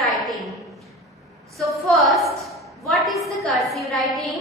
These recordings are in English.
writing. So first, what is the cursive writing?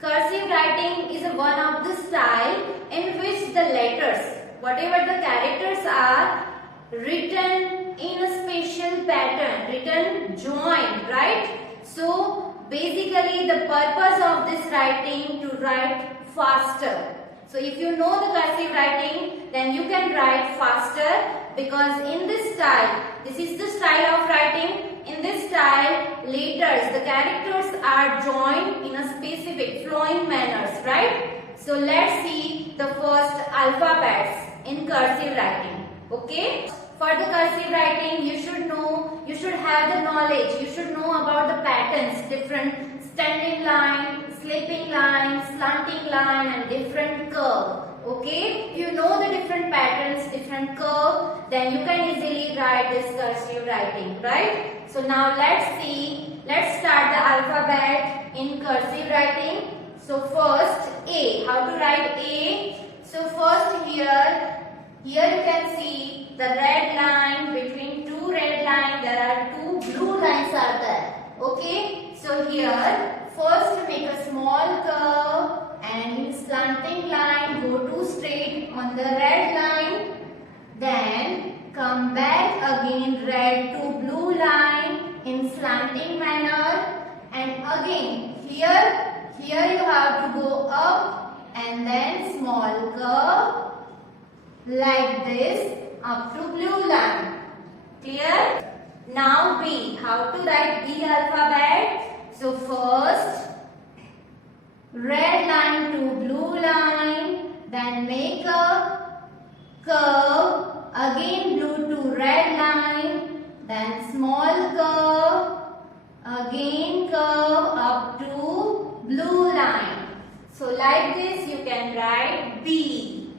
Cursive writing is one of the style in which the letters, whatever the characters are, written in a special pattern, written joined, right? So basically the purpose of this writing to write faster. So if you know the cursive writing, then you can write faster, because in this style, this is the style of writing. In this style, letters, the characters are joined in a specific flowing manners, right? So let's see the first alphabets in cursive writing. Okay? For the cursive writing, you should have the knowledge, you should know about the patterns, different standing line, slipping line, slanting line and different curve. Okay, if you know the different patterns, different curve, then you can easily write this cursive writing, right? So now let's start the alphabet in cursive writing. So first A, how to write A? So first here you can see the red line, between two red lines there are two blue lines are there. Okay, so here first make a small curve and in slanting line go to straight on the red line, then come back again red to blue line in slanting manner, and again here you have to go up and then small curve like this up to blue line. Clear? Now B, how to write B alphabet? So first red line to blue line, then make a curve, again blue to red line, then small curve, again curve up to blue line. So like this you can write B.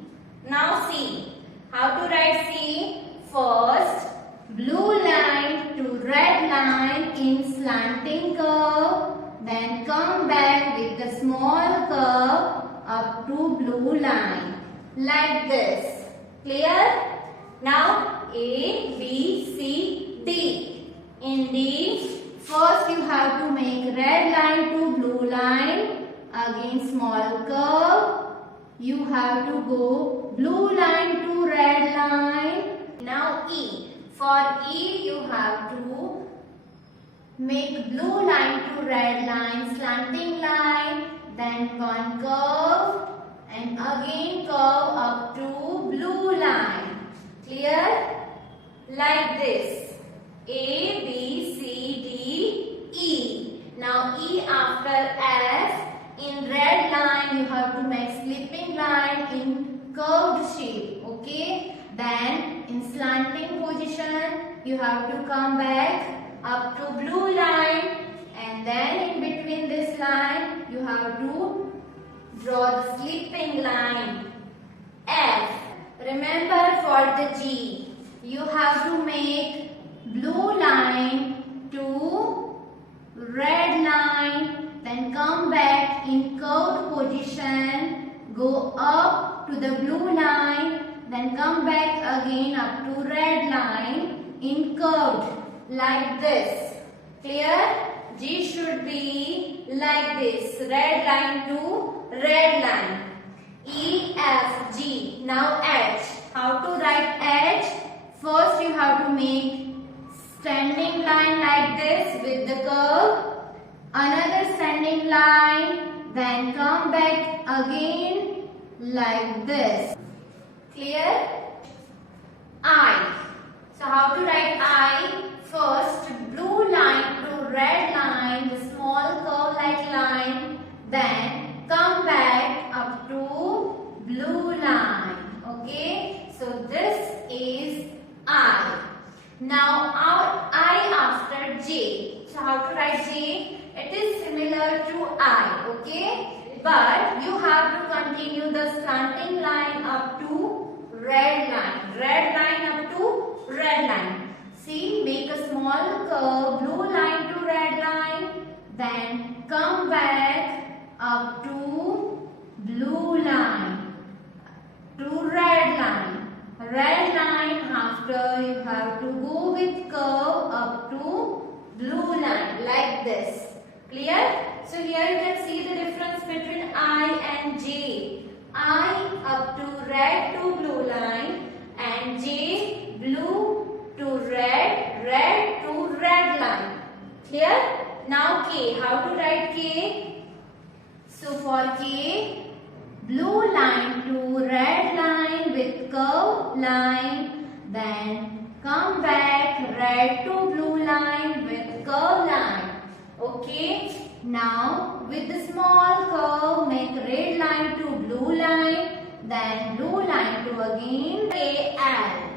Now C, how to write C? First blue line to red line in slanting curve, then come back with the small curve up to blue line like this. Clear? Now A, B, C, D. In D, first you have to make red line to blue line, again small curve. You have to go blue line to red line. Now E. For E you have to make blue line to red line, slanting line, then one curve and again curve up to blue line. Clear? Like this. A, B, C, D, E. Now E after F, in red line you have to make slipping line in curved shape. Okay? Then in slanting position you have to come back up to blue line, and then in between this line you have to draw the slipping line F. Remember for the G, you have to make blue line to red line, then come back in curved position, go up to the blue line, then come back again up to red line in curved like this. Clear? G should be like this, red line to red line. E, F, G. Now H. How to write H? First you have to make standing line like this with the curve, another standing line, then come back again like this. Clear? I. So how to write I? First blue line to red line, the small curve like line, then come back up to blue line. Okay, so this is I. Now our I after J. So how to write J? It is similar to I. Okay, but you have to continue the slanting line up to red line up to red line. See, make a small curve, blue line to red line, then come back up to blue line, to red line. Red line after you have to go with curve up to like this. Clear? So here you can see the difference between I and J. I up to red to blue line and J blue to red, red to red line. Clear? Now K. How to write K? So for K, blue line to red line with curve line, then come back red to blue line with curve line. Okay. Now with the small curve make red line to blue line, then blue line to again K L.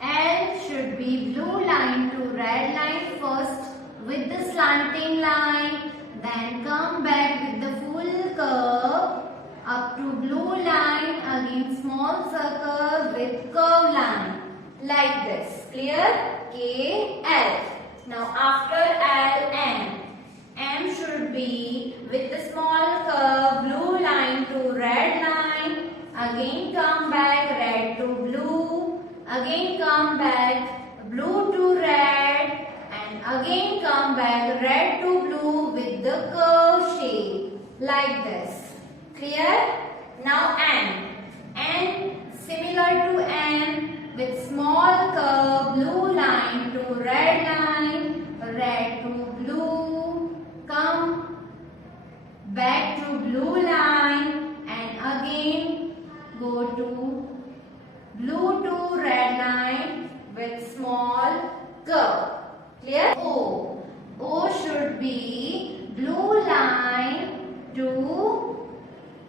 L should be blue line to red line first with the slanting line, then come back with the full curve up to blue line, again small circle with curve line like this. Clear? K L. Now after L, M. M should be with the small curve blue line to red line, again come back red to blue, again come back blue to red, and again come back red to blue with the curve shape like this. Clear? Now N. N similar to M with small curve blue line to red line, red to blue, come back to blue line and again go to blue to red line with small curve. Clear? O. O should be blue line to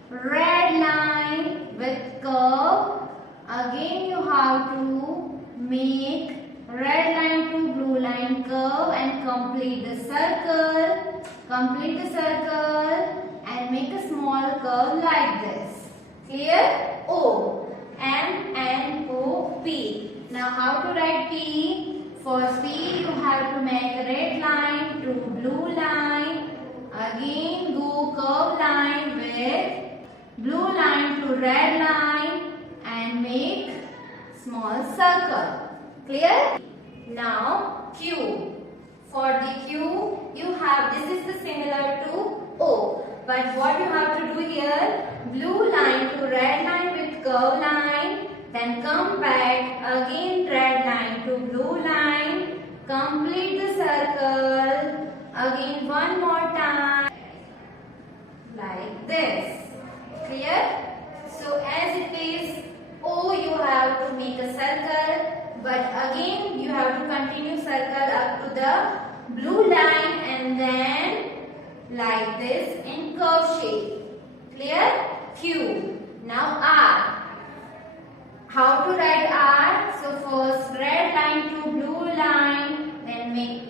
red line with curve. Again you have to make red line to blue line curve and complete the circle. Complete the circle and make a small curve like this. Clear? O. M N O P. Now how to write P? For P you have to make a red line to blue line. Again go curve line with blue line to red line and make small circle. Clear? Now Q. For the Q you have, this is the similar to O. But what you have to do here, blue line to red line with curve line, then come back again red line to blue line, complete the circle, again one more time like this. Clear? So as it is O you have to make a circle, but again you have to continue circle up to the blue line and then like this in curve shape. Clear? Q. Now R. How to write R? So first red line to blue line, then make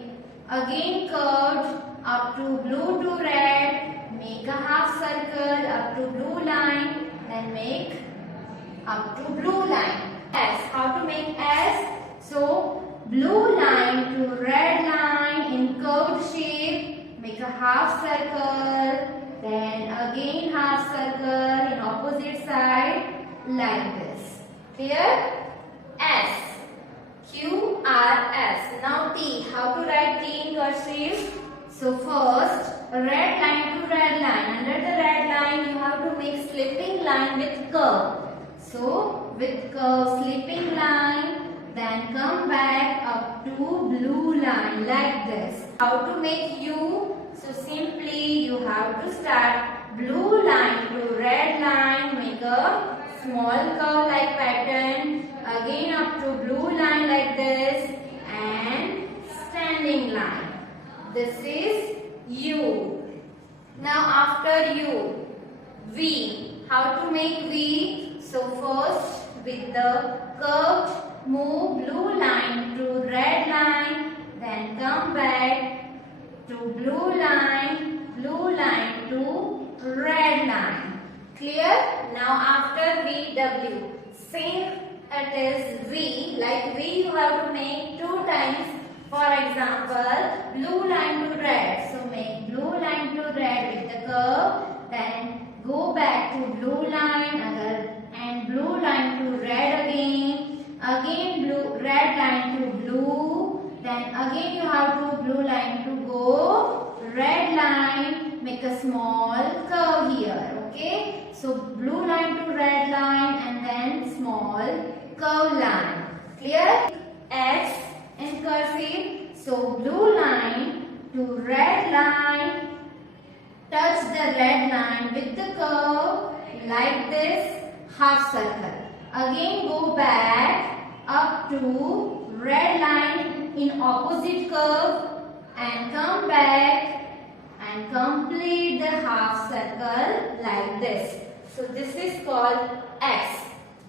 again curved up to blue to red, make a half circle up to blue line, then make up to blue line. S. How to make S? So blue line to red line in curved shape, make a half circle, then again half circle in opposite side like this. Clear? S. Q R S. Now T. How to write T in cursive? So first red line to red line. Under the red line you have to make slipping line with curve. So with curve slipping line, then come back up to blue line like this. How to make U? So simply you have to start blue line to red line, make a small curve like pattern, again up to blue line like this and standing line. This is U. Now after U, V. How to make V? So first with the curve move blue line to red line, then come back to blue line to red line. Clear? Now after V, W. Same it is V. Like V you have to make 2 times. For example, blue line to red. So make blue line to red with the curve. Then go back to blue line and blue line to red again. Again red line to blue. Then again you have to blue line to go red line, make a small curve here. Okay, so blue line to red line and then small curve line. Clear? X in cursive. So blue line to red line, touch the red line with the curve like this, half circle. Again go back up to red line in opposite curve and come back and complete the half circle like this. So this is called X.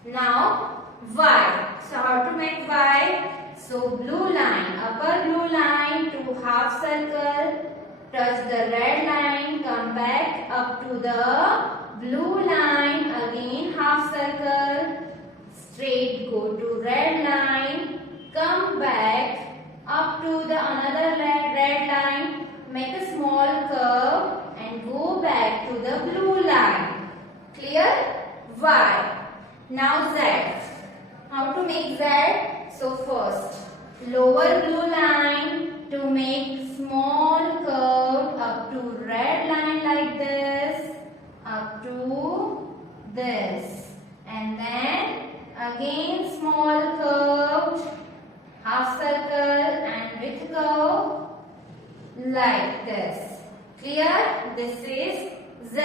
Now Y. So how to make Y? So blue line, upper blue line to half circle, touch the red line, come back up to the blue line, again half circle, straight go to red line, come back up to the another red line, make a small curve and go back to the blue line. Clear? Y. Now Z. How to make Z? So first, lower blue line to make small curve up to red line like this, up to this, and then again small curve, half circle and with curve like this. Clear? This is Z.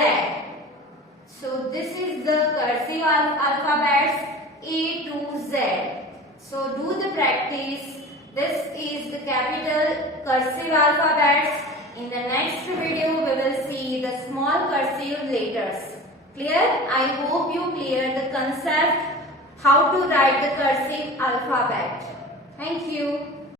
So this is the cursive alphabets A to Z. So do the practice. This is the capital cursive alphabets. In the next video we will see the small cursive letters. Clear? I hope you clear the concept how to write the cursive alphabet. Thank you.